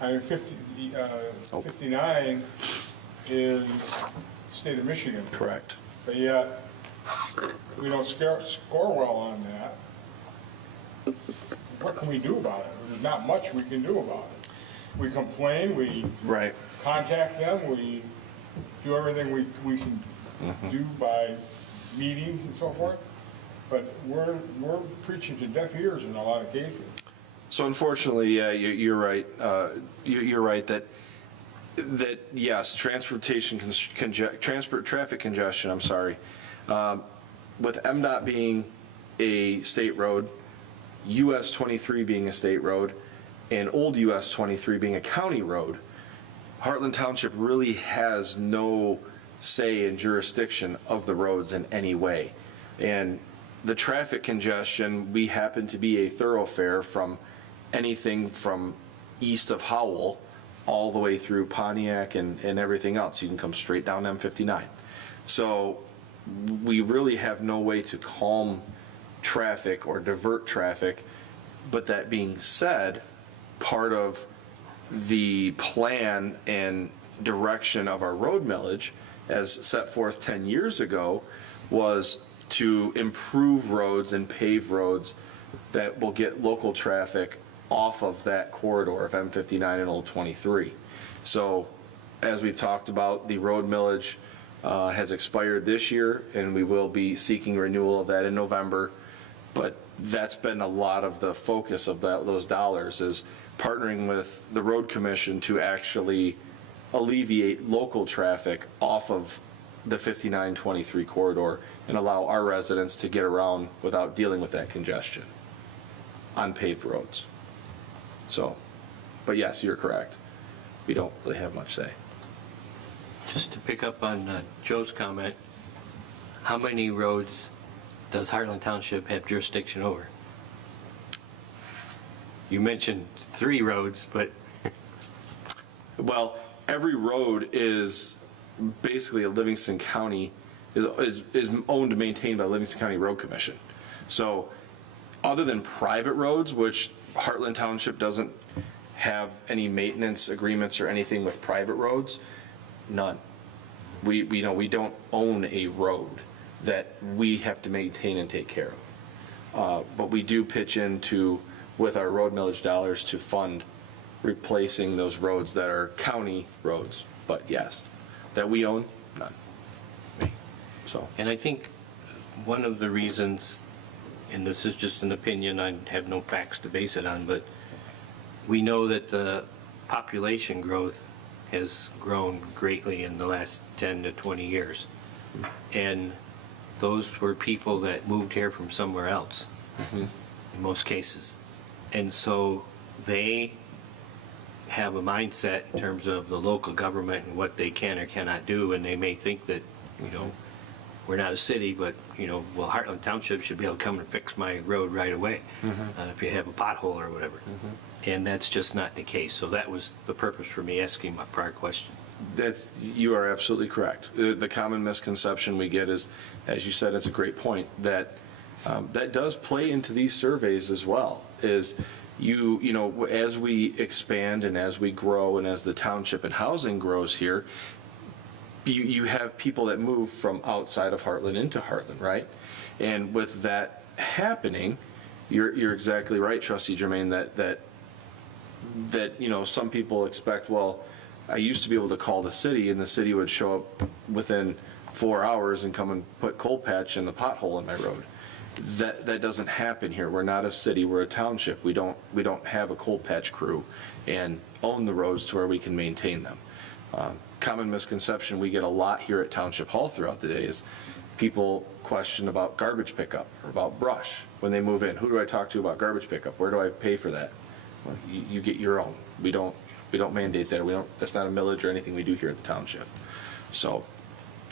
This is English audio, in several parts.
I mean, 59 is state of Michigan. Correct. But yet, we don't score well on that. What can we do about it? There's not much we can do about it. We complain, we Right. contact them, we do everything we can do by meetings and so forth, but we're preaching to deaf ears in a lot of cases. So unfortunately, yeah, you're right. You're right that yes, traffic congestion. I'm sorry. With MDOT being a state road, US 23 being a state road, and old US 23 being a county road, Heartland Township really has no say in jurisdiction of the roads in any way. And the traffic congestion, we happen to be a thoroughfare from anything from east of Howell all the way through Pontiac and everything else. You can come straight down M59. So we really have no way to calm traffic or divert traffic. But that being said, part of the plan and direction of our road millage, as set forth 10 years ago, was to improve roads and pave roads that will get local traffic off of that corridor of M59 and Old 23. So, as we've talked about, the road millage has expired this year, and we will be seeking renewal of that in November. But that's been a lot of the focus of those dollars, is partnering with the road commission to actually alleviate local traffic off of the 59-23 corridor and allow our residents to get around without dealing with that congestion on paved roads. So, but yes, you're correct. We don't really have much say. Just to pick up on Joe's comment, how many roads does Heartland Township have jurisdiction over? You mentioned 3 roads, but Well, every road is basically a Livingston County, is owned and maintained by Livingston County Road Commission. So other than private roads, which Heartland Township doesn't have any maintenance agreements or anything with private roads, none. We don't own a road that we have to maintain and take care of. But we do pitch into, with our road millage dollars, to fund replacing those roads that are county roads. But yes, that we own, none. So. and I think one of the reasons, and this is just an opinion, I have no facts to base it on, but we know that the population growth has grown greatly in the last 10 to 20 years. And those were people that moved here from somewhere else, in most cases. And so they have a mindset in terms of the local government and what they can or cannot do, and they may think that, we're not a city, but, well, Heartland Township should be able to come and fix my road right away if you have a pothole or whatever. And that's just not the case. So that was the purpose for me asking my prior question. You are absolutely correct. The common misconception we get is, as you said, it's a great point, that that does play into these surveys as well, is as we expand and as we grow and as the township and housing grows here, you have people that move from outside of Heartland into Heartland, right? And with that happening, you're exactly right, Trustee Germain, that some people expect, well, I used to be able to call the city and the city would show up within 4 hours and come and put coal patch in the pothole in my road. That doesn't happen here. We're not a city, we're a township. We don't have a coal patch crew and own the roads to where we can maintain them. Common misconception we get a lot here at Township Hall throughout the day is people question about garbage pickup or about brush when they move in. Who do I talk to about garbage pickup? Where do I pay for that? Well, you get your own. We don't mandate that. That's not a millage or anything we do here at the township. So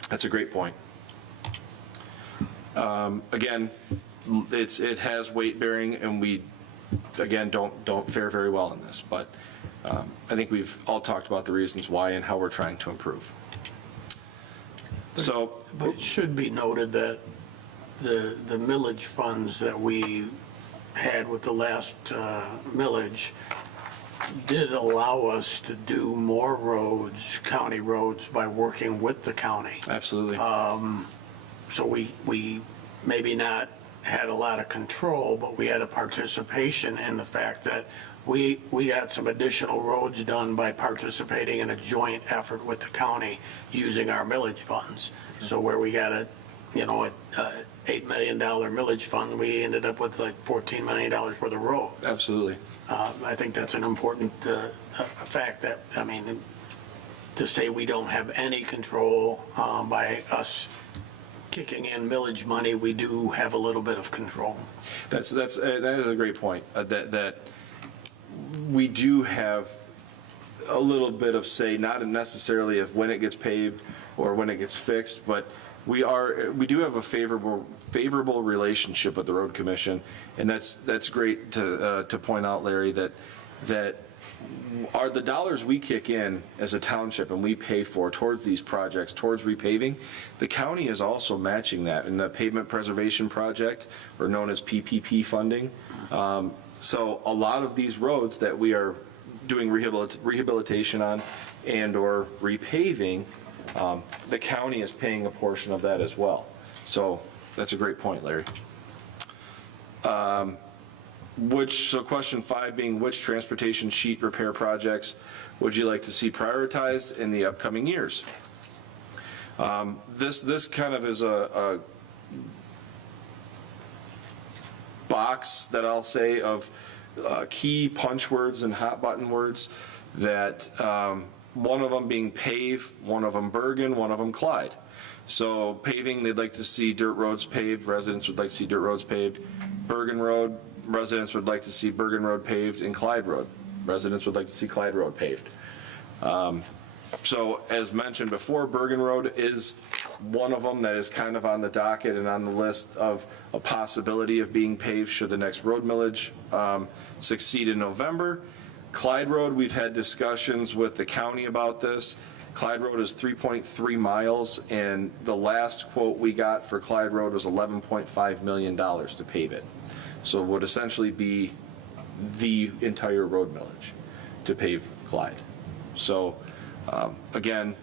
that's a great point. Again, it has weight bearing, and we again don't fare very well in this, but I think we've all talked about the reasons why and how we're trying to improve. But it should be noted that the millage funds that we had with the last millage did allow us to do more roads, county roads, by working with the county. Absolutely. So we maybe not had a lot of control, but we had a participation in the fact that we got some additional roads done by participating in a joint effort with the county using our millage funds. So where we got a $8 million millage fund, we ended up with like $14 million worth of road. Absolutely. I think that's an important fact that, I mean, to say we don't have any control by us kicking in millage money, we do have a little bit of control. That is a great point, that we do have a little bit of say, not necessarily of when it gets paved or when it gets fixed, but we do have a favorable relationship with the road commission, and that's great to point out, Larry, that are the dollars we kick in as a township and we pay for towards these projects, towards repaving, the county is also matching that in the pavement preservation project, or known as PPP funding. So a lot of these roads that we are doing rehabilitation on and or repaving, the county is paying a portion of that as well. So that's a great point, Larry. So question 5 being, which transportation sheet repair projects would you like to see prioritized in the upcoming years? This kind of is a box that I'll say of key punch words and hot button words that one of them being pave, one of them Bergen, one of them Clyde. So paving, they'd like to see dirt roads paved, residents would like to see dirt roads paved. Bergen Road, residents would like to see Bergen Road paved, and Clyde Road, residents would like to see Clyde Road paved. So as mentioned before, Bergen Road is one of them that is kind of on the docket and on the list of a possibility of being paved should the next road millage succeed in November. Clyde Road, we've had discussions with the county about this. Clyde Road is 3.3 miles, and the last quote we got for Clyde Road was $11.5 million to pave it. So it would essentially be the entire road millage to pave Clyde. So again,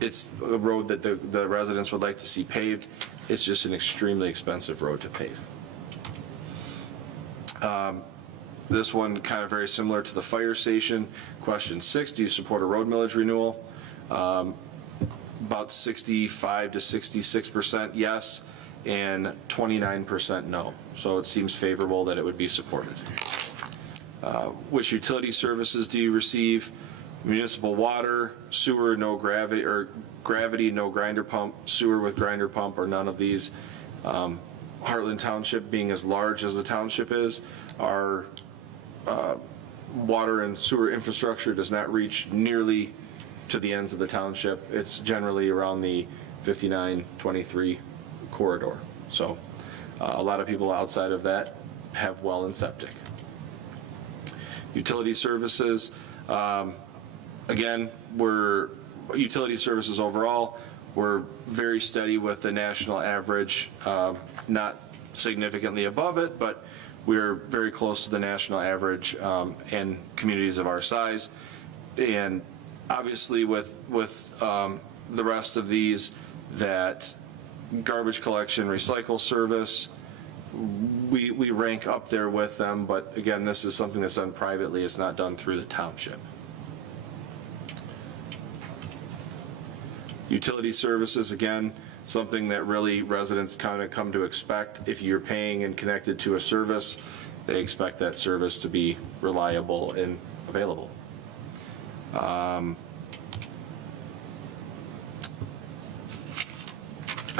it's a road that the residents would like to see paved. It's just an extremely expensive road to pave. This one kind of very similar to the fire station. Question 6, do you support a road millage renewal? About 65 to 66% yes, and 29% no. So it seems favorable that it would be supported. Which utility services do you receive? Municipal water, sewer, no gravity, or gravity, no grinder pump, sewer with grinder pump, or none of these. Heartland Township being as large as the township is, our water and sewer infrastructure does not reach nearly to the ends of the township. It's generally around the 59-23 corridor. So a lot of people outside of that have well and septic. Utility services, again, utility services overall, we're very steady with the national average, not significantly above it, but we're very close to the national average in communities of our size. And obviously with the rest of these, that garbage collection, recycle service, we rank up there with them, but again, this is something that's done privately. It's not done through the township. Utility services, again, something that really residents kind of come to expect. If you're paying and connected to a service, they expect that service to be reliable and available. I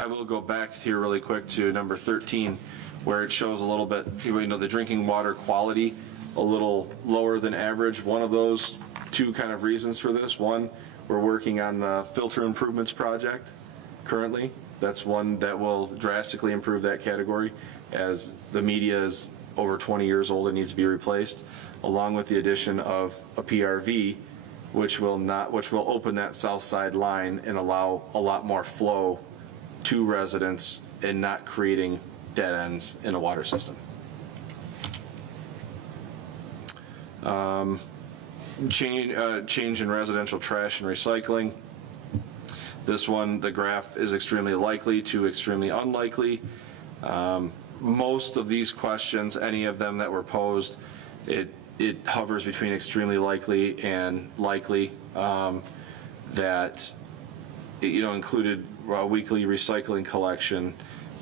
will go back here really quick to number 13, where it shows a little bit, the drinking water quality a little lower than average. One of those two kind of reasons for this: one, we're working on the filter improvements project currently. That's one that will drastically improve that category, as the media is over 20 years old and needs to be replaced, along with the addition of a PRV, which will open that south side line and allow a lot more flow to residents and not creating dead ends in a water system. Change in residential trash and recycling. This one, the graph is extremely likely to extremely unlikely. Most of these questions, any of them that were posed, it hovers between extremely likely and likely, that, included weekly recycling collection.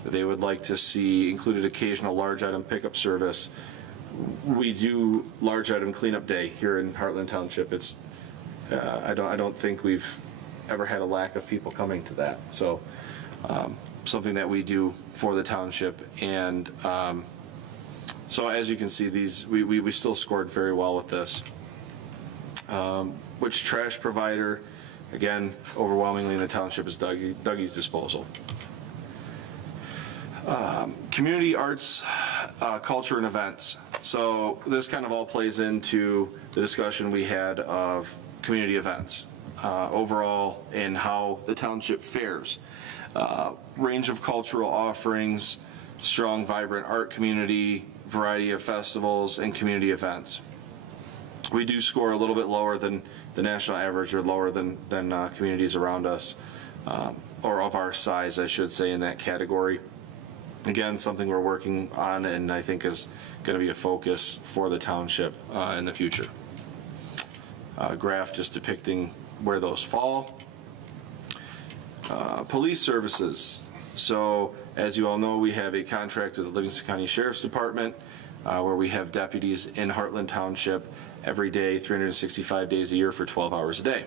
They would like to see included occasional large item pickup service. We do large item cleanup day here in Heartland Township. It's, I don't think we've ever had a lack of people coming to that. So, something that we do for the township. And so as you can see, we still scored very well with this. Which trash provider, again, overwhelmingly in the township, is Dougie's Disposal. Community arts, culture and events. So this kind of all plays into the discussion we had of community events overall and how the township fares. Range of cultural offerings, strong, vibrant art community, variety of festivals and community events. We do score a little bit lower than the national average, or lower than communities around us, or of our size, I should say, in that category. Again, something we're working on and I think is going to be a focus for the township in the future. Graph just depicting where those fall. Police services. So as you all know, we have a contract with the Livingston County Sheriff's Department where we have deputies in Heartland Township every day, 365 days a year for 12 hours a day.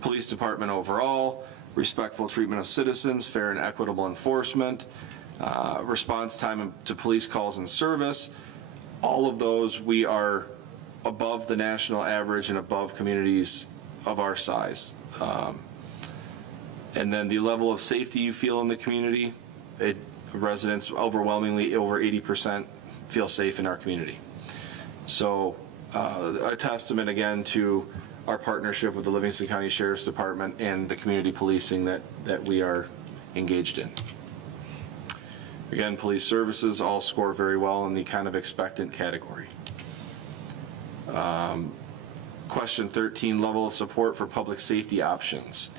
Police department overall, respectful treatment of citizens, fair and equitable enforcement, response time to police calls and service. All of those, we are above the national average and above communities of our size. And then the level of safety you feel in the community, residents overwhelmingly over 80% feel safe in our community. So a testament again to our partnership with the Livingston County Sheriff's Department and the community policing that we are engaged in. Again, police services all score very well in the kind of expectant category. Question 13, level of support for public safety options.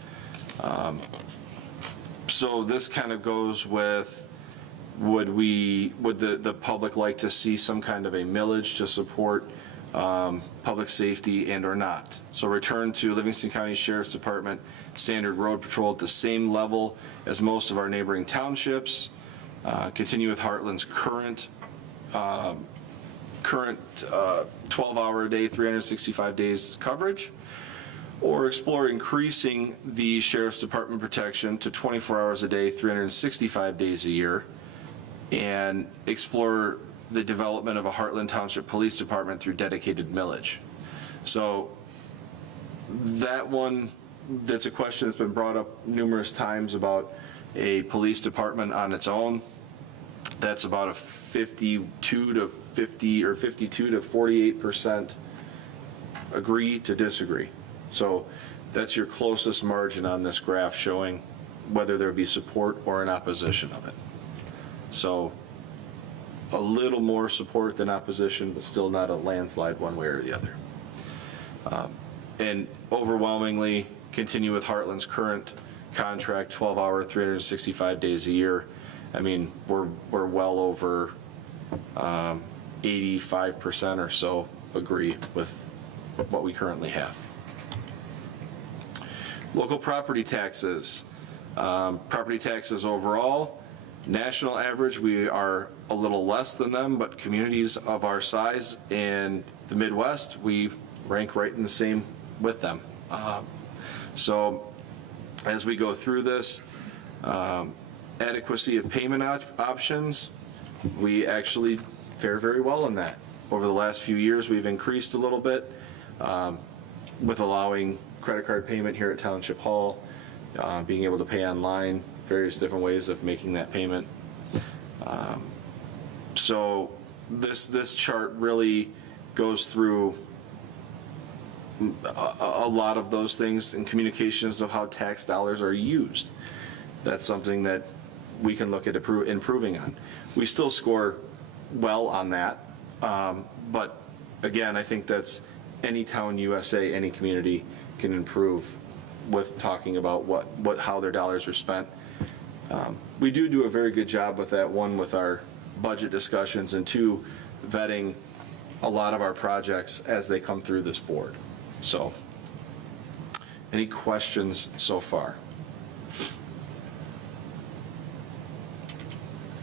So this kind of goes with, would the public like to see some kind of a millage to support public safety and or not? So return to Livingston County Sheriff's Department standard road patrol at the same level as most of our neighboring townships. Continue with Heartland's current 12-hour a day, 365 days coverage, or explore increasing the Sheriff's Department protection to 24 hours a day, 365 days a year, and explore the development of a Heartland Township Police Department through dedicated millage. So that one, that's a question that's been brought up numerous times about a police department on its own. That's about a 52 to 50 or 52 to 48% agree to disagree. So that's your closest margin on this graph showing whether there be support or an opposition of it. So a little more support than opposition, but still not a landslide one way or the other. And overwhelmingly continue with Heartland's current contract, 12-hour, 365 days a year. I mean, we're well over 85% or so agree with what we currently have. Local property taxes. Property taxes overall, national average, we are a little less than them, but communities of our size in the Midwest, we rank right in the same with them. So as we go through this, adequacy of payment options, we actually fare very well in that. Over the last few years, we've increased a little bit with allowing credit card payment here at Township Hall, being able to pay online, various different ways of making that payment. So this chart really goes through a lot of those things and communications of how tax dollars are used. That's something that we can look at improving on. We still score well on that, but again, I think that's any town USA, any community can improve with talking about how their dollars are spent. We do a very good job with that, one, with our budget discussions, and two, vetting a lot of our projects as they come through this board. So, any questions so far?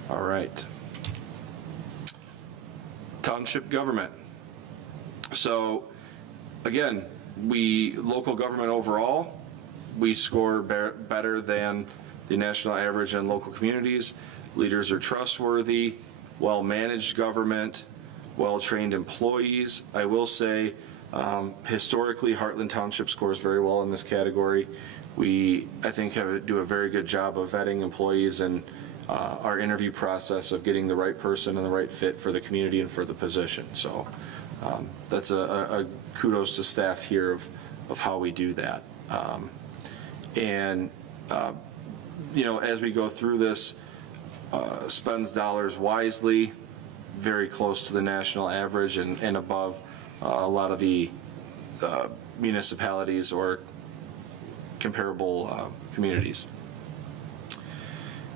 All right. Township government. So, again, local government overall, we score better than the national average in local communities. Leaders are trustworthy, well-managed government, well-trained employees. I will say, historically, Heartland Township scores very well in this category. We, I think, do a very good job of vetting employees and our interview process of getting the right person and the right fit for the community and for the position. So that's a kudos to staff here of how we do that. As we go through this, spends dollars wisely, very close to the national average and above a lot of the municipalities or comparable communities.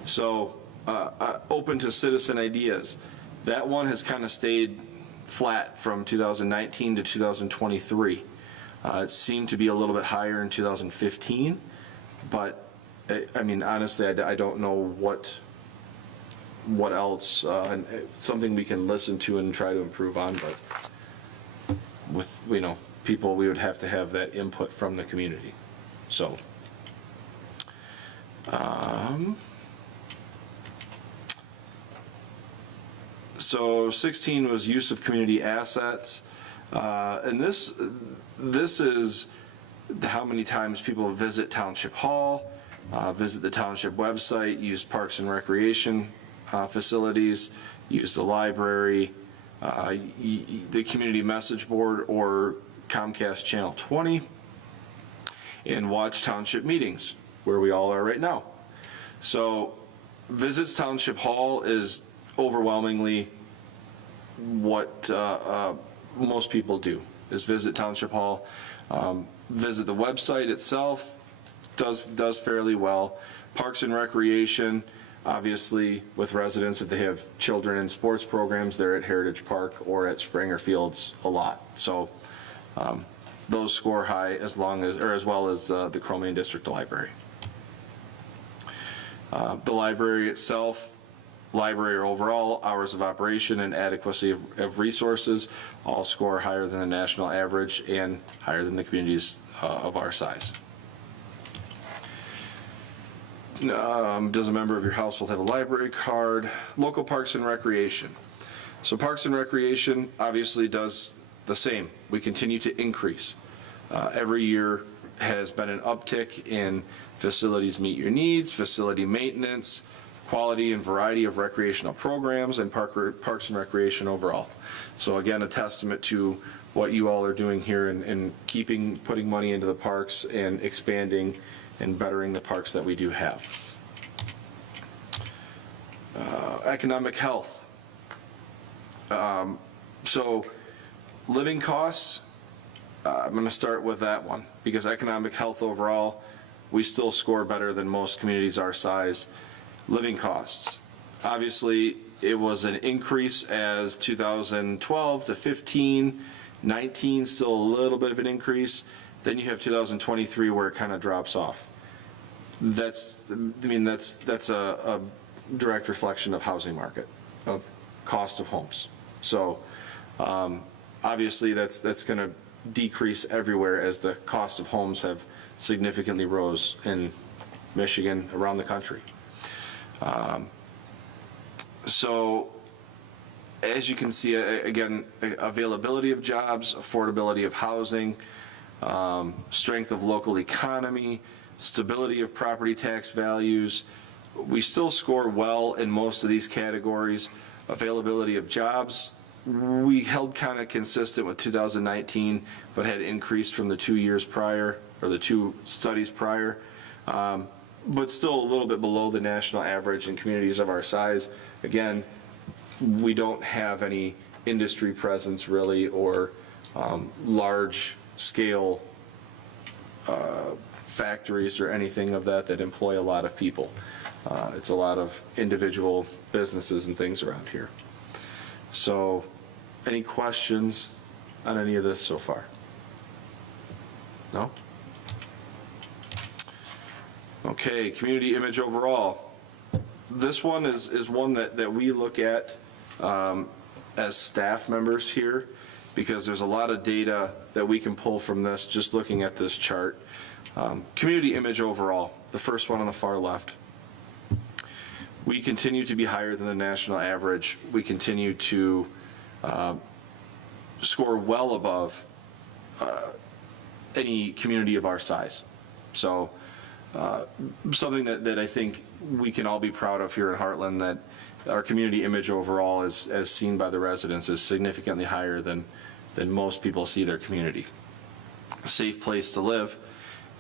So, open to citizen ideas. That one has kind of stayed flat from 2019 to 2023. It seemed to be a little bit higher in 2015, but I mean, honestly, I don't know what else, and something we can listen to and try to improve on, but with, people, we would have to have that input from the community. So, so 16 was use of community assets, and this is how many times people visit Township Hall, visit the township website, use Parks and Recreation facilities, use the library, the community message board or Comcast Channel 20, and watch township meetings, where we all are right now. So visits Township Hall is overwhelmingly what most people do, is visit Township Hall. Visit the website itself, does fairly well. Parks and Recreation, obviously with residents, if they have children in sports programs, they're at Heritage Park or at Springer Fields a lot. So those score high as well as the Crow-Main District Library. The library itself, library overall, hours of operation and adequacy of resources all score higher than the national average and higher than the communities of our size. Does a member of your household have a library card? Local Parks and Recreation. So Parks and Recreation obviously does the same. We continue to increase. Every year has been an uptick in facilities meet your needs, facility maintenance, quality and variety of recreational programs, and Parks and Recreation overall. So again, a testament to what you all are doing here and putting money into the parks and expanding and bettering the parks that we do have. Economic health. So living costs, I'm going to start with that one, because economic health overall, we still score better than most communities our size. Living costs. Obviously, it was an increase as 2012 to 15, 19 still a little bit of an increase. Then you have 2023 where it kind of drops off. That's a direct reflection of housing market, of cost of homes. So obviously that's going to decrease everywhere as the cost of homes have significantly rose in Michigan, around the country. So as you can see, again, availability of jobs, affordability of housing, strength of local economy, stability of property tax values. We still score well in most of these categories. Availability of jobs, we held kind of consistent with 2019, but had increased from the 2 years prior, or the 2 studies prior. But still a little bit below the national average in communities of our size. Again, we don't have any industry presence really, or large scale factories or anything of that employ a lot of people. It's a lot of individual businesses and things around here. So, any questions on any of this so far? No? Okay, community image overall. This one is one that we look at as staff members here, because there's a lot of data that we can pull from this just looking at this chart. Community image overall, the first one on the far left. We continue to be higher than the national average. We continue to score well above any community of our size. So something that I think we can all be proud of here in Heartland, that our community image overall, as seen by the residents, is significantly higher than most people see their community. A safe place to live.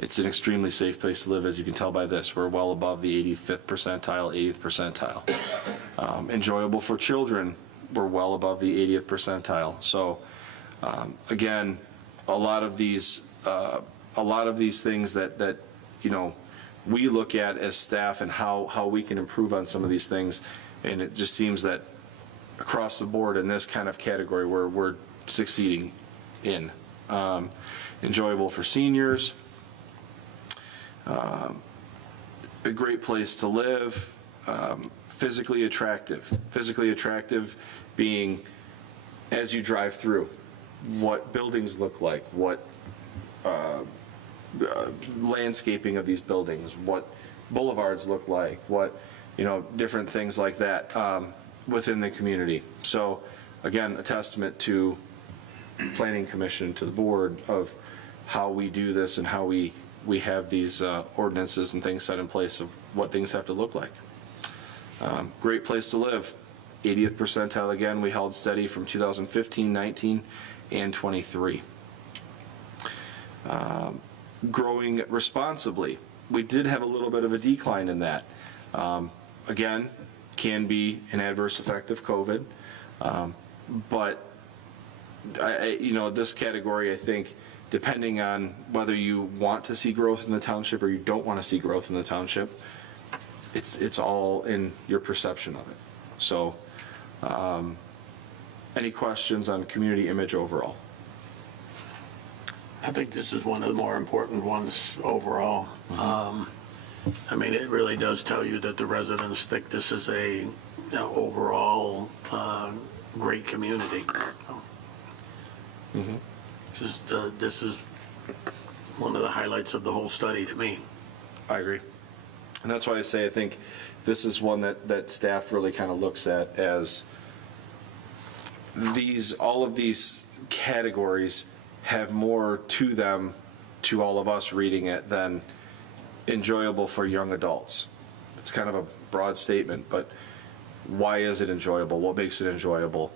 It's an extremely safe place to live, as you can tell by this. We're well above the 85th percentile, 80th percentile. Enjoyable for children, we're well above the 80th percentile. So again, a lot of these things that you know, we look at as staff and how we can improve on some of these things, and it just seems that across the board in this kind of category we're succeeding in. Enjoyable for seniors. A great place to live. Physically attractive. Physically attractive being, as you drive through, what buildings look like, what landscaping of these buildings, what boulevards look like, what, you know, different things like that within the community. So again, a testament to Planning Commission, to the board, of how we do this and how we have these ordinances and things set in place of what things have to look like. Great place to live. 80th percentile again, we held steady from 2015, 19, and 23. Growing responsibly. We did have a little bit of a decline in that. Again, can be an adverse effect of COVID. But you know, this category, I think, depending on whether you want to see growth in the township or you don't want to see growth in the township, it's all in your perception of it. So, any questions on community image overall? I think this is one of the more important ones overall. I mean, it really does tell you that the residents think this is a, you know, overall great community. Just this is one of the highlights of the whole study to me. I agree. And that's why I say I think this is one that staff really kind of looks at as all of these categories have more to them, to all of us reading it, than enjoyable for young adults. It's kind of a broad statement, but why is it enjoyable? What makes it enjoyable?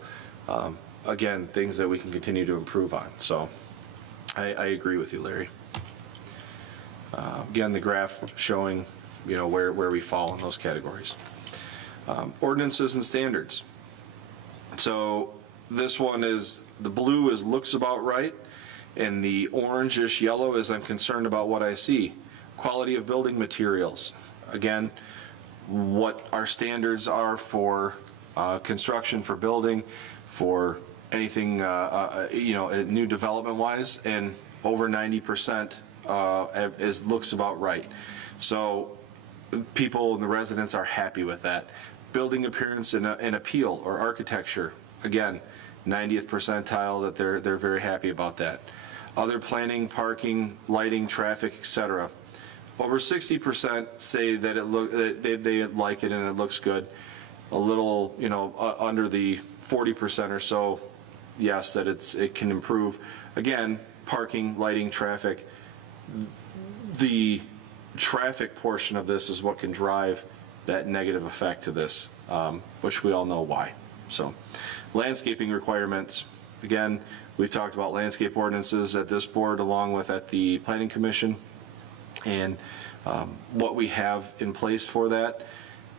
Again, things that we can continue to improve on. So I agree with you, Larry. Again, the graph showing, you know, where we fall in those categories. Ordinances and standards. So this one is, the blue is looks about right, and the orangish yellow is I'm concerned about what I see. Quality of building materials. Again, what our standards are for construction, for building, for anything, you know, new development wise, and over 90% looks about right. So people and the residents are happy with that. Building appearance and appeal, or architecture, again, 90th percentile, that they're very happy about that. Other planning, parking, lighting, traffic, etc. Over 60% say that they like it and it looks good. A little, you know, under the 40% or so, yes, that it can improve. Again, parking, lighting, traffic. The traffic portion of this is what can drive that negative effect to this, which we all know why. So, landscaping requirements. Again, we've talked about landscape ordinances at this board along with at the Planning Commission, and what we have in place for that.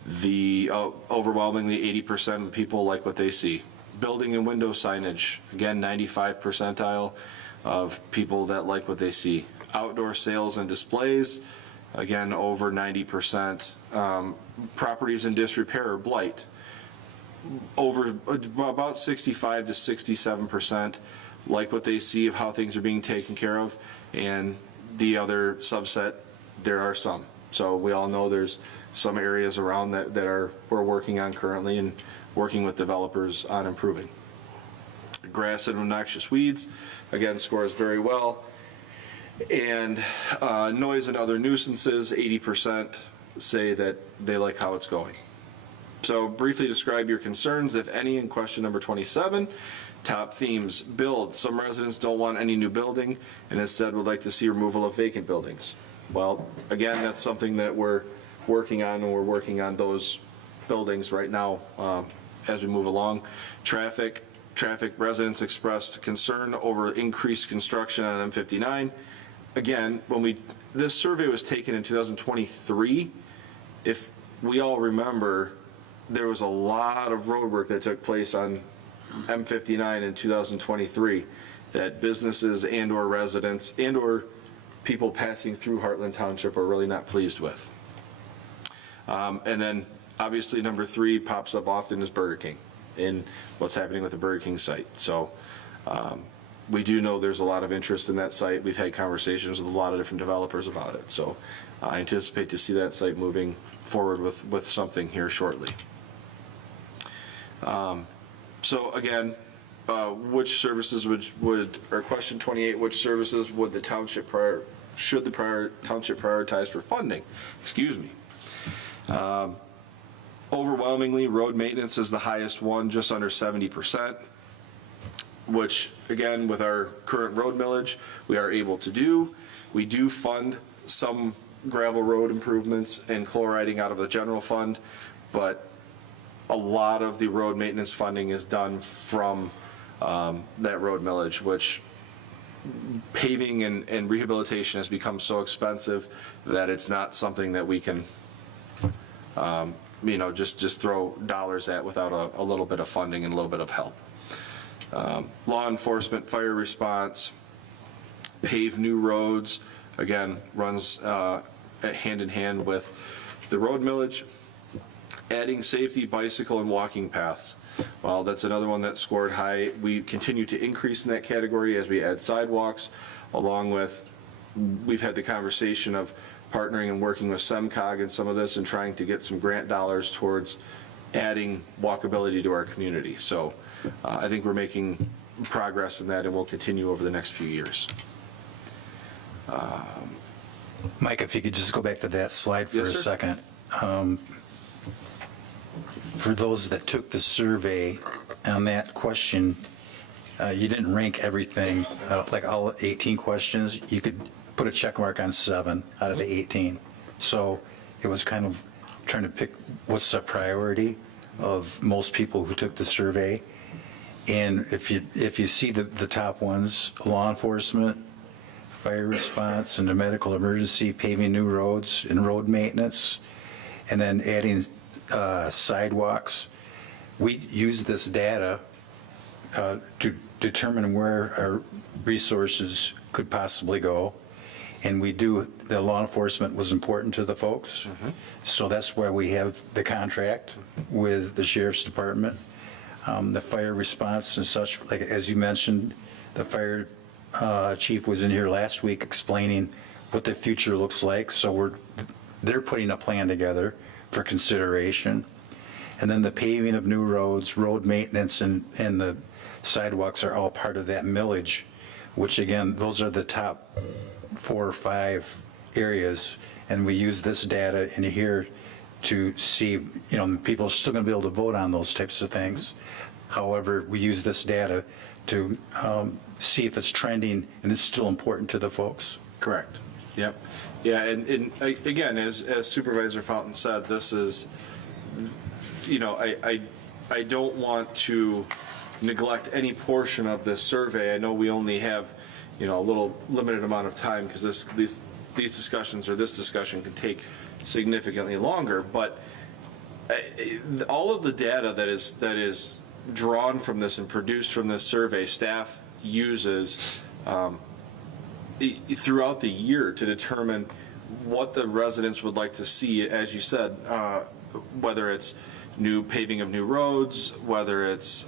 The overwhelmingly 80% of the people like what they see. building and window signage, again, 95 percentile of people that like what they see. Outdoor sales and displays, again, over 90%. Properties in disrepair or blight, over about 65 to 67% like what they see of how things are being taken care of. And the other subset, there are some. So we all know there's some areas around that we're working on currently and working with developers on improving. Grass and noxious weeds, again, scores very well. And noise and other nuisances, 80% say that they like how it's going. So briefly describe your concerns, if any, in question number 27. Top themes: build. Some residents don't want any new building and instead would like to see removal of vacant buildings. Well, again, that's something that we're working on, and we're working on those buildings right now as we move along. Traffic residents expressed concern over increased construction on M59. Again, this survey was taken in 2023. If we all remember, there was a lot of road work that took place on M59 in 2023 that businesses and or residents and or people passing through Heartland Township are really not pleased with. And then obviously number 3 pops up often is Burger King and what's happening with the Burger King site. So we do know there's a lot of interest in that site. We've had conversations with a lot of different developers about it. So I anticipate to see that site moving forward with something here shortly. So again, which services or question 28, which services would the township should the township prioritize for funding? Excuse me. Overwhelmingly, road maintenance is the highest one, just under 70%, which again, with our current road millage, we are able to do. We do fund some gravel road improvements and chloriding out of the general fund, but a lot of the road maintenance funding is done from that road millage, which paving and rehabilitation has become so expensive that it's not something that we can just throw dollars at without a little bit of funding and a little bit of help. Law enforcement, fire response, pave new roads, again, runs hand in hand with the road millage. Adding safety, bicycle, and walking paths. Well, that's another one that scored high. We continue to increase in that category as we add sidewalks, along with, we've had the conversation of partnering and working with SEMCOG and some of this and trying to get some grant dollars towards adding walkability to our community. So I think we're making progress in that, and we'll continue over the next few years. Mike, if you could just go back to that slide for Yes, a sir. second. For those that took the survey on that question, you didn't rank everything, like all 18 questions. You could put a check mark on 7 out of the 18. So it was kind of trying to pick what's the priority of most people who took the survey. And if you see the top ones, law enforcement, fire response, and the medical emergency, paving new roads and road maintenance, and then adding sidewalks. We use this data to determine where our resources could possibly go. And the law enforcement was important to the folks. So that's why we have the contract with the Sheriff's Department. The fire response and such, like as you mentioned, the fire chief was in here last week explaining what the future looks like. So they're putting a plan together for consideration. And then the paving of new roads, road maintenance, and the sidewalks are all part of that millage, which again, those are the top 4 or 5 areas. And we use this data in here to see, people are still going to be able to vote on those types of things. However, we use this data to see if it's trending and it's still important to the folks. Correct. Yep. Yeah, and again, as Supervisor Fountain said, this is, I don't want to neglect any portion of this survey. I know we only have, a little limited amount of time because these discussions or this discussion can take significantly longer, but all of the data that is drawn from this and produced from this survey, staff uses throughout the year to determine what the residents would like to see, as you said, whether it's new paving of new roads, whether it's,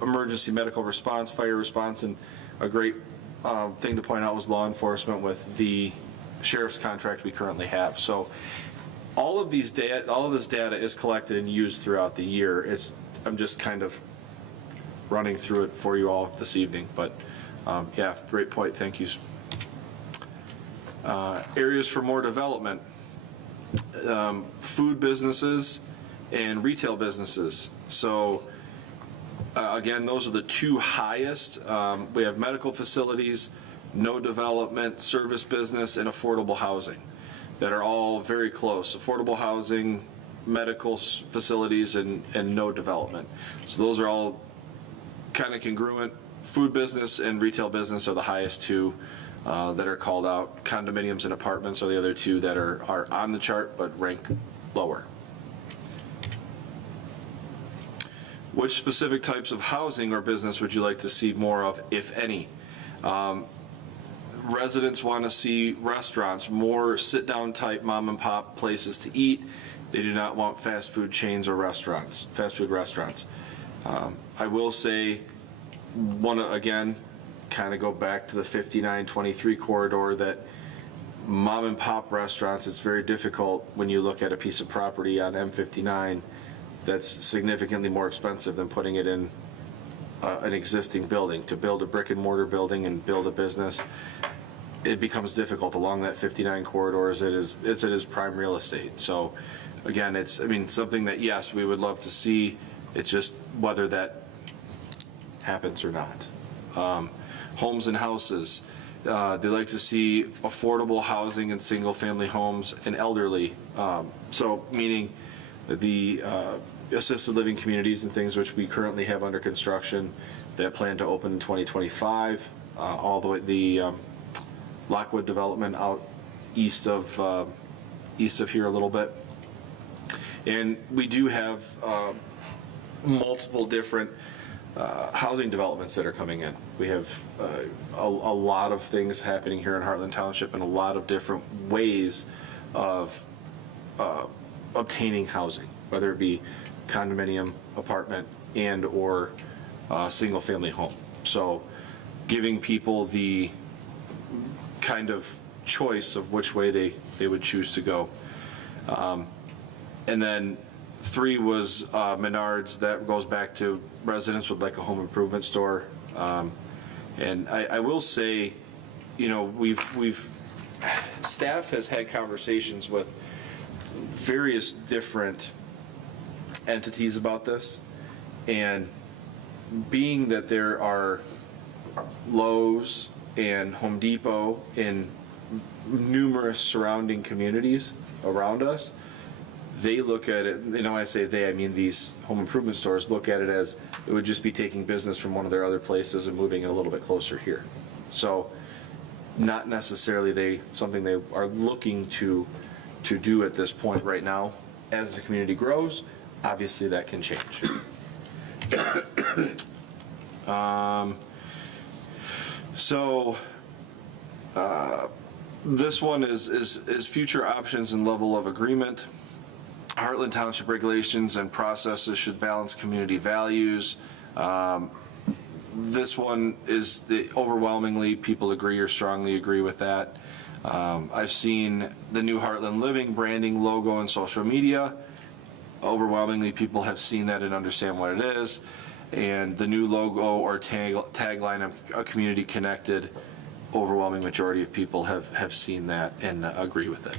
emergency medical response, fire response, and a great thing to point out was law enforcement with the sheriff's contract we currently have. So all of this data is collected and used throughout the year. I'm just kind of running through it for you all this evening, but yeah, great point, thank you. Areas for more development, food businesses and retail businesses. So again, those are the two highest. We have medical facilities, no development, service business, and affordable housing that are all very close. Affordable housing, medical facilities, and no development. So those are all kind of congruent. Food business and retail business are the highest two that are called out. Condominiums and apartments are the other two that are on the chart but rank lower. Which specific types of housing or business would you like to see more of, if any? Residents want to see restaurants, more sit-down type mom and pop places to eat. They do not want fast food chains or restaurants, fast food restaurants. I will say, again, kind of go back to the 5923 corridor, that mom and pop restaurants, it's very difficult when you look at a piece of property on M59 that's significantly more expensive than putting it in an existing building. To build a brick and mortar building and build a business, it becomes difficult along that 59 corridor as it is prime real estate. So again, it's something that, yes, we would love to see. It's just whether that happens or not. Homes and houses. They like to see affordable housing and single family homes and elderly. So meaning the assisted living communities and things which we currently have under construction that plan to open in 2025, all the way the Lockwood development out east of here a little bit. And we do have multiple different housing developments that are coming in. We have a lot of things happening here in Heartland Township and a lot of different ways of obtaining housing, whether it be condominium, apartment, and or single family home. So giving people the kind of choice of which way they would choose to go. And then 3 was Menards. That goes back to residents would like a home improvement store. And I will say, we've staff has had conversations with various different entities about this, and being that there are Lowe's and Home Depot in numerous surrounding communities around us, they look at it, I say they, I mean these home improvement stores look at it as it would just be taking business from one of their other places and moving it a little bit closer here. So not necessarily something they are looking to do at this point right now. As the community grows, obviously that can change. This one is future options and level of agreement. Heartland Township regulations and processes should balance community values. This one is overwhelmingly people agree or strongly agree with that. I've seen the new Heartland Living branding logo on social media. Overwhelmingly people have seen that and understand what it is. And the new logo or tagline of a community connected, overwhelming majority of people have seen that and agree with it.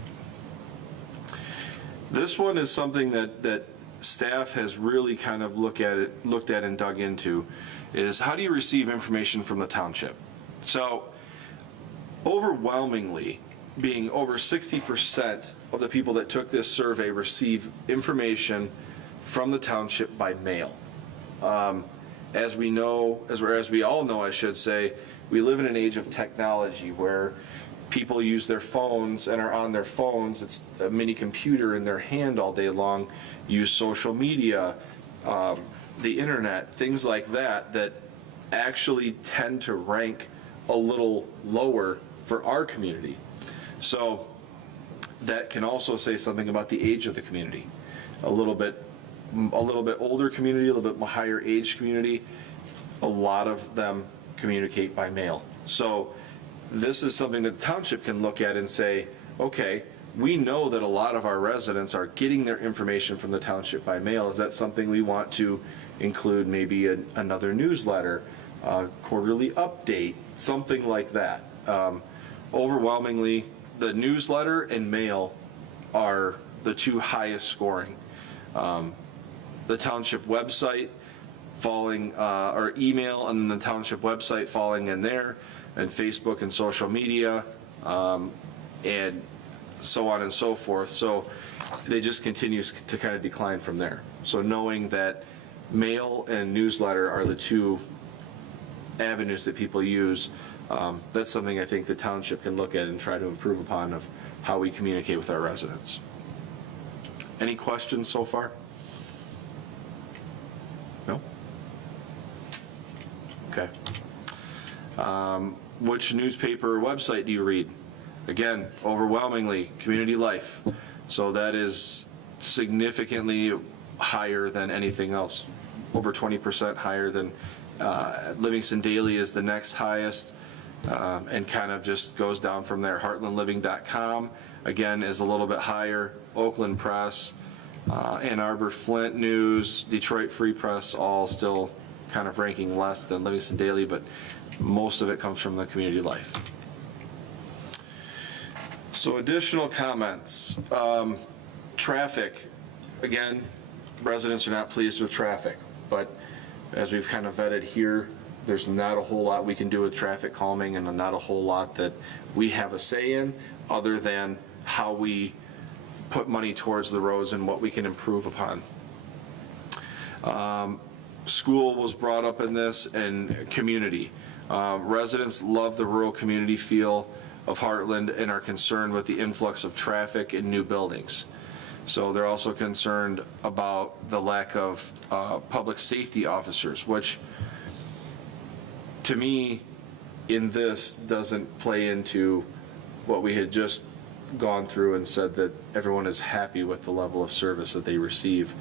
This one is something that staff has really kind of looked at and dug into, is how do you receive information from the township? So overwhelmingly, being over 60% of the people that took this survey receive information from the township by mail. As we all know, I should say, we live in an age of technology where people use their phones and are on their phones. It's a mini computer in their hand all day long, use social media, the internet, things like that, that actually tend to rank a little lower for our community. So that can also say something about the age of the community. A little bit older community, a little bit higher age community, a lot of them communicate by mail. So this is something that the township can look at and say, okay, we know that a lot of our residents are getting their information from the township by mail. Is that something we want to include, maybe another newsletter, quarterly update, something like that? Overwhelmingly, the newsletter and mail are the two highest scoring. The township website falling, or email and the township website falling in there, and Facebook and social media, and so on and so forth. So they just continues to kind of decline from there. So knowing that mail and newsletter are the two avenues that people use, that's something I think the township can look at and try to improve upon of how we communicate with our residents. Any questions so far? No? Okay. Which newspaper or website do you read? Again, overwhelmingly, Community Life. So that is significantly higher than anything else, over 20% higher than Livingston Daily is the next highest, and kind of just goes down from there. HeartlandLiving.com, again, is a little bit higher. Oakland Press, Ann Arbor Flint News, Detroit Free Press, all still kind of ranking less than Livingston Daily, but most of it comes from the Community Life. So additional comments. Traffic, again, residents are not pleased with traffic, but as we've kind of vetted here, there's not a whole lot we can do with traffic calming, and not a whole lot that we have a say in, other than how we put money towards the roads and what we can improve upon. School was brought up in this, and community. Residents love the rural community feel of Heartland and are concerned with the influx of traffic and new buildings. So they're also concerned about the lack of public safety officers, which to me in this doesn't play into what we had just gone through and said, that everyone is happy with the level of service that they receive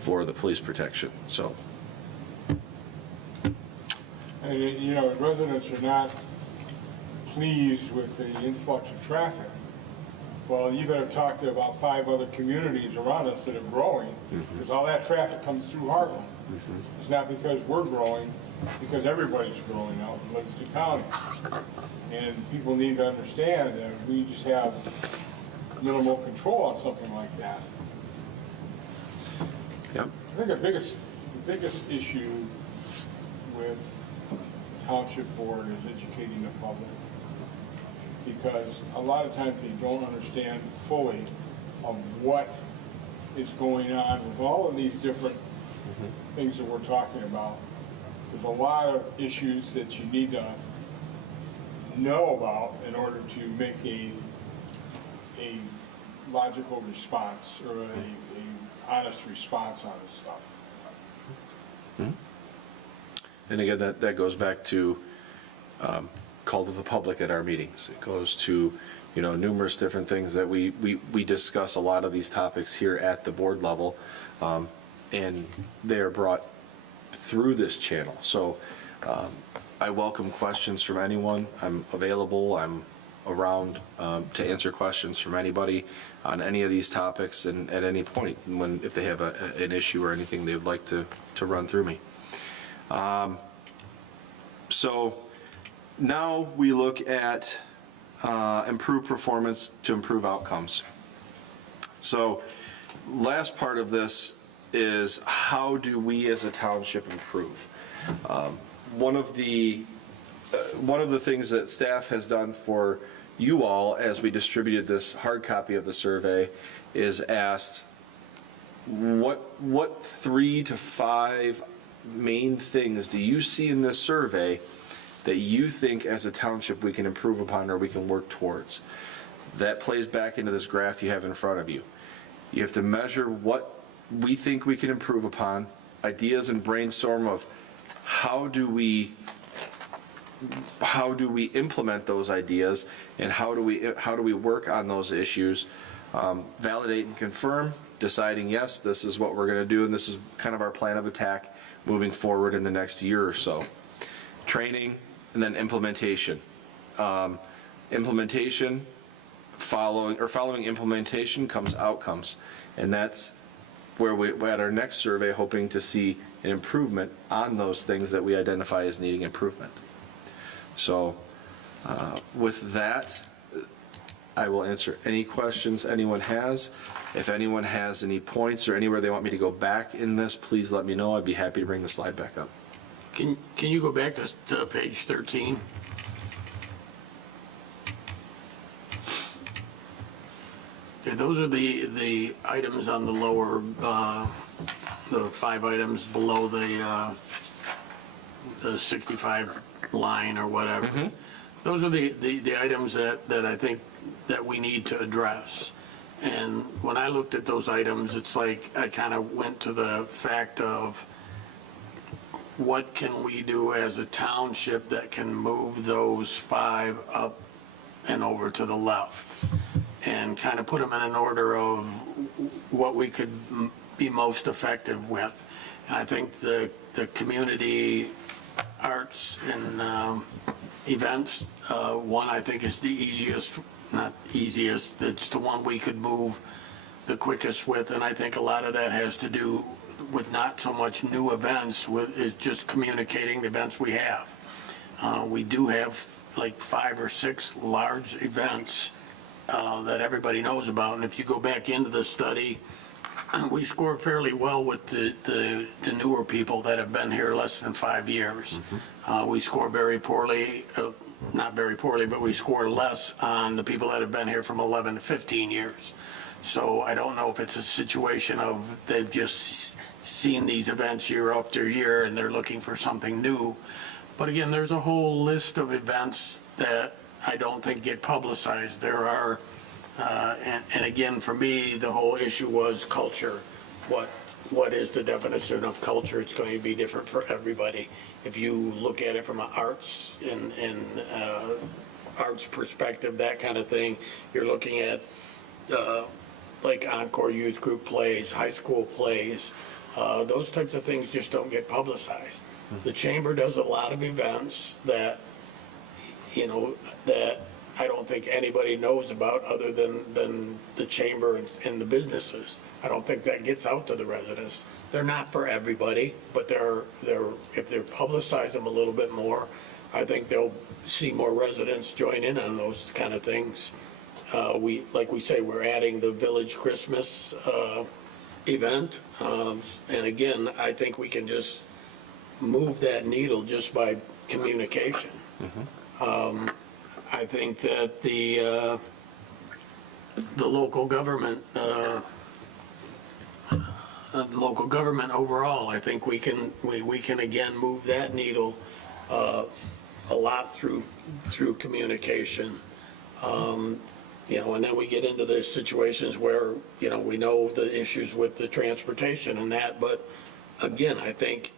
for the police protection. So. And, you know, residents are not pleased with the influx of traffic. Well, you better talk to about 5 other communities around us that are growing, because all that traffic comes through Heartland. It's not because we're growing, because everybody's growing out in Livingston County. And people need to understand that we just have minimal control on something like that. Yep. I think the biggest issue with the township board is educating the public, because a lot of times they don't understand fully of what is going on with all of these different things that we're talking about. There's a lot of issues that you need to know about in order to make a logical response, or a honest response on this stuff. And again, that goes back to call to the public at our meetings. It goes to, you know, numerous different things that we discuss a lot of these topics here at the board level, and they are brought through this channel. So I welcome questions from anyone. I'm available. I'm around to answer questions from anybody on any of these topics, and at any point if they have an issue or anything they would like to run through me. So now we look at improve performance to improve outcomes. So last part of this is, how do we as a township improve? One of the things that staff has done for you all as we distributed this hard copy of the survey is asked, what 3 to 5 main things do you see in this survey that you think as a township we can improve upon or we can work towards? That plays back into this graph you have in front of you. You have to measure what we think we can improve upon, ideas and brainstorm of how do we implement those ideas, and how do we work on those issues, validate and confirm, deciding, yes, this is what we're going to do, and this is kind of our plan of attack moving forward in the next year or so. Training, and then implementation. Following implementation comes outcomes, and that's where we're at our next survey, hoping to see an improvement on those things that we identify as needing improvement. So with that, I will answer any questions anyone has. If anyone has any points or anywhere they want me to go back in this, please let me know. I'd be happy to bring the slide back up. Can you go back to page 13? Okay, those are the items on the lower, the 5 items below the 65 line or whatever. Those are the items that I think that we need to address. And when I looked at those items, it's like I kind of went to the fact of what can we do as a township that can move those 5 up and over to the left, and kind of put them in an order of what we could be most effective with. And I think the community arts and events, one I think is the easiest, not easiest, it's the one we could move the quickest with, and I think a lot of that has to do with not so much new events, it's just communicating the events we have. We do have like 5 or 6 large events that everybody knows about, and if you go back into the study, we score fairly well with the newer people that have been here less than 5 years. We score very poorly, not very poorly, but we score less on the people that have been here from 11 to 15 years. So I don't know if it's a situation of they've just seen these events year after year and they're looking for something new. But again, there's a whole list of events that I don't think get publicized. There are, and again, for me, the whole issue was culture. What is the definition of culture? It's going to be different for everybody. If you look at it from an arts and arts perspective, that kind of thing, you're looking at like Encore Youth Group plays, high school plays, those types of things just don't get publicized. The chamber does a lot of events that, you know, that I don't think anybody knows about other than the chamber and the businesses. I don't think that gets out to the residents. They're not for everybody, but if they publicize them a little bit more, I think they'll see more residents join in on those kind of things. Like we say, we're adding the Village Christmas event, and again, I think we can just move that needle just by communication. I think that the local government, overall, I think we can again move that needle a lot through communication. You know, and then we get into the situations where, you know, we know the issues with the transportation and that, but again, I think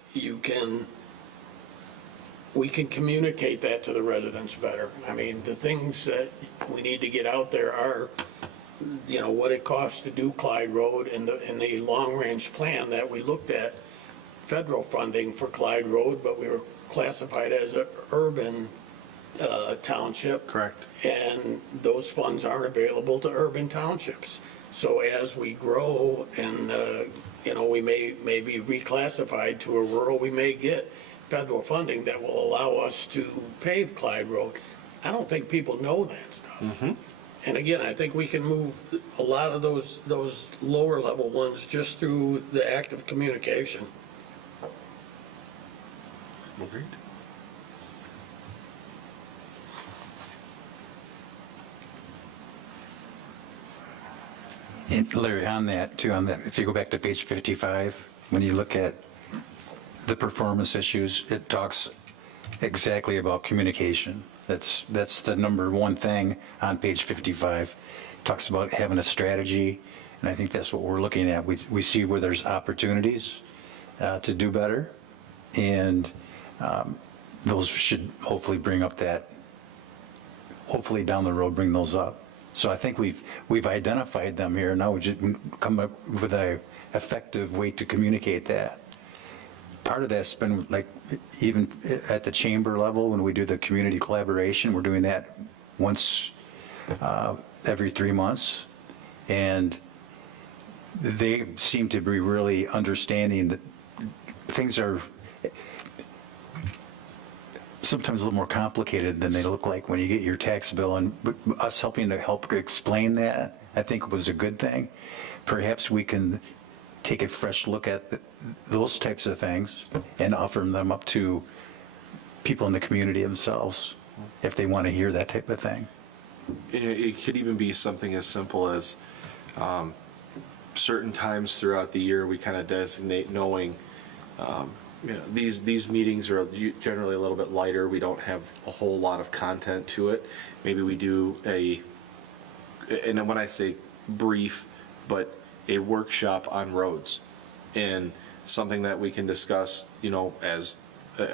we can communicate that to the residents better. I mean, the things that we need to get out there are, you know, what it costs to do Clyde Road and the long-range plan that we looked at, federal funding for Clyde Road, but we were classified as an urban township. Correct. And those funds aren't available to urban townships. So as we grow and, you know, we may be reclassified to a rural, we may get federal funding that will allow us to pave Clyde Road. I don't think people know that stuff. And again, I think we can move a lot of those lower level ones just through the act of communication. Agreed. And Larry, on that, if you go back to page 55, when you look at the performance issues, it talks exactly about communication. That's the number one thing on page 55. It talks about having a strategy, and I think that's what we're looking at. We see where there's opportunities, to do better. And those should hopefully bring up that, hopefully down the road, bring those up. So I think we've identified them here. Now we just come up with a effective way to communicate that. Part of that's been like, even at the chamber level, when we do the community collaboration, we're doing that once every 3 months. And they seem to be really understanding that things are sometimes a little more complicated than they look like when you get your tax bill, and us helping to help explain that, I think was a good thing. Perhaps we can take a fresh look at those types of things and offer them up to people in the community themselves, if they want to hear that type of thing. It could even be something as simple as certain times throughout the year, we kind of designate knowing, these meetings are generally a little bit lighter. We don't have a whole lot of content to it. Maybe we do and when I say brief, but a workshop on roads, and something that we can discuss, as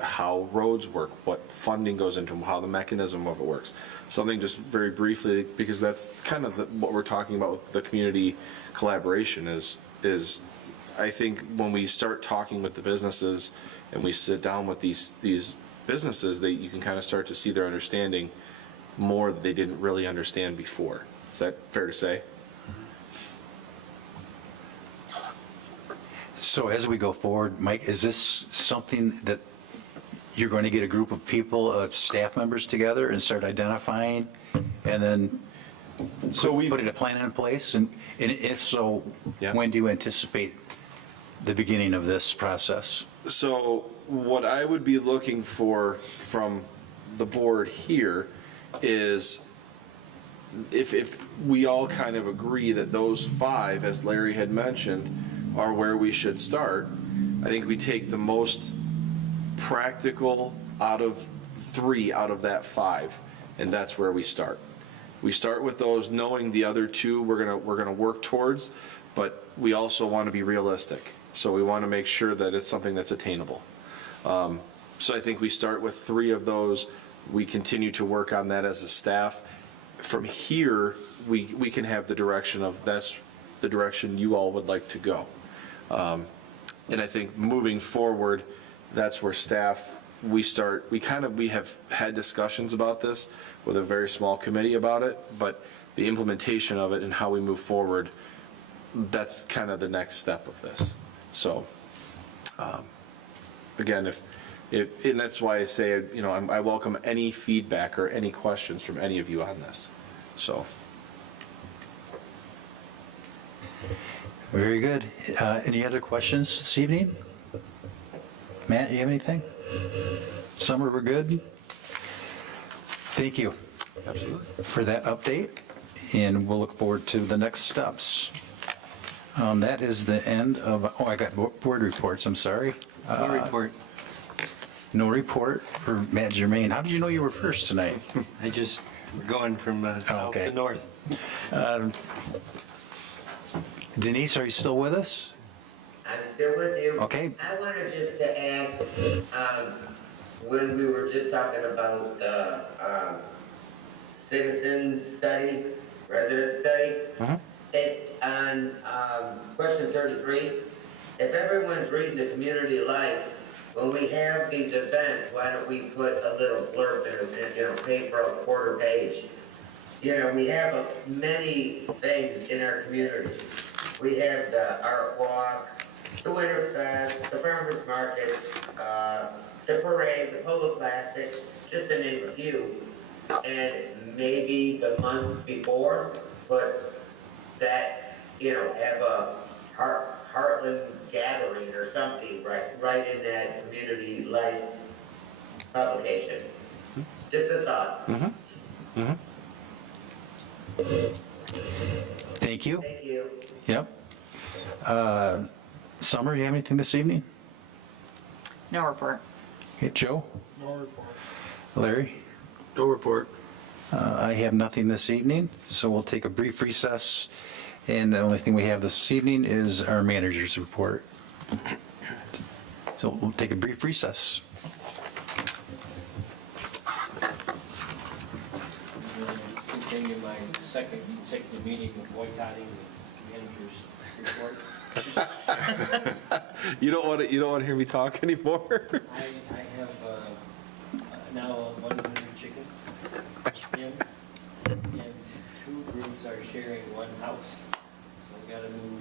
how roads work, what funding goes into them, how the mechanism of it works. Something just very briefly, because that's kind of what we're talking about with the community collaboration is I think when we start talking with the businesses and we sit down with these businesses, you can kind of start to see their understanding more that they didn't really understand before. Is that fair to say? So as we go forward, Mike, is this something that you're going to get a group of people, staff members together and start identifying, and then putting a plan in place? And if so, Yeah. when do you anticipate the beginning of this process? So what I would be looking for from the board here is if we all kind of agree that those 5, as Larry had mentioned, are where we should start. I think we take the most practical out of 3 out of that 5, and that's where we start. We start with those, knowing the other 2 we're gonna work towards, but we also want to be realistic. So we want to make sure that it's something that's attainable. So I think we start with 3 of those. We continue to work on that as a staff. From here, we can have the direction of that's the direction you all would like to go. And I think moving forward, that's where staff, we have had discussions about this with a very small committee about it, but the implementation of it and how we move forward, that's kind of the next step of this. So, again, and that's why I say, I welcome any feedback or any questions from any of you on this, so. Very good. Any other questions this evening? Matt, you have anything? Summer, we're good? Thank you. Absolutely. For that update, and we'll look forward to the next steps. That is the end of, I got board reports, I'm sorry. No report. No report for Matt Germain. How did you know you were first tonight? I just, we're going from south okay. to north. Denise, are you still with us? I'm still with you. Okay. I wanted just to ask, when we were just talking about the citizen study, resident study, on question 33, if everyone's reading the community life, when we have these events, why don't we put a little blurb in a paper, a quarter page? We have many things in our community. We have the art walk, the winter fest, the farmers market, the parade, the polo classic, just to name a few. And maybe the month before, put that, have a Heartland gathering or something, right in that community life publication. Just a thought. Thank you. Thank you. Yep. Summer, you have anything this evening? No report. Okay, Joe? No report. Larry? No report. I have nothing this evening, so we'll take a brief recess. And the only thing we have this evening is our manager's report. So we'll take a brief recess. Continue my second consecutive meeting of boycotting the manager's report. You don't want to hear me talk anymore? I have now 100 chickens, hens, and 2 groups are sharing one house. So I got to move